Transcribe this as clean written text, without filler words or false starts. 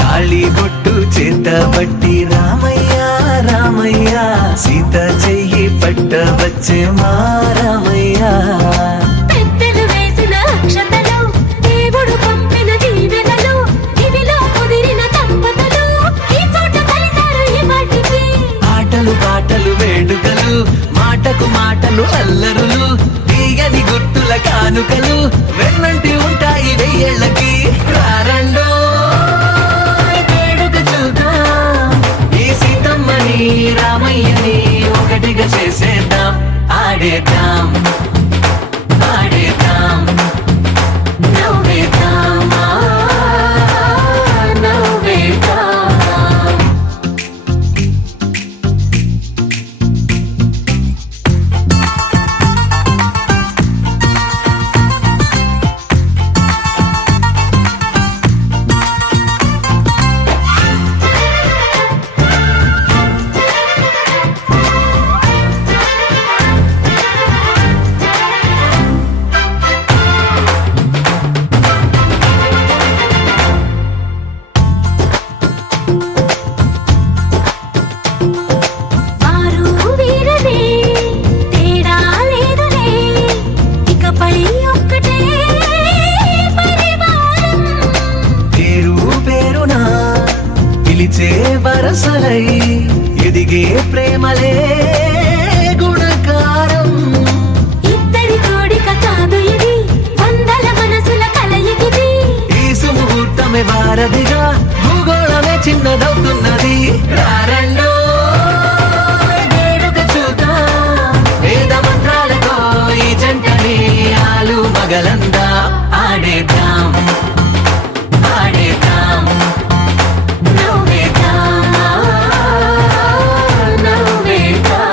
తాళి బొట్టు చేతబట్టి రామయ్య రామయ్య సీత చెయ్యి పట్ట వచ్చే మా రామయ్య పెద్దలు వేసిన అక్షతలు దేవుడు పంపిన దీవెనలు ఇవిలో కుదిరిన దంపతులు ఈ చోట కలిసారు ఈ వాటికి ఆటలు పాటలు వేడుకలు మాటకు మాటలు అల్లరులు తీయని గుర్తుల కానుకలు వెన్నంటి ఉంటాయి వెయ్యేళ్ళకి రారండో వేడుక చూద్దాం ఈ సీతమ్మని రామయ్యని ఒకటిగా చేసేద్దాం ఆడేద్దాం ఆడేద్దాం నవ్వేద్దాం నవ్వేద్దాం వారు వీరనే తేడా లేదులే ఇకపై ఒక్కటే పరివారం పేరు పేరునా పిలిచే వరసలై ఎదిగే ప్రేమలే గుణకారం ఇద్దరి కోడిక కాదు ఇది వందల మనసుల కలయికిది ఈ సుముహూర్తమే వారధిగా భూగోళమే చిన్నదవుతున్నది రారండో వేడుక చూద్దాం వేద మంత్రాలతో ఈ జంటని ఆలు మగలందా ఆడేద్దాం ఆడేద్దాం నవ్వేద్దాం నవ్వేద్దాం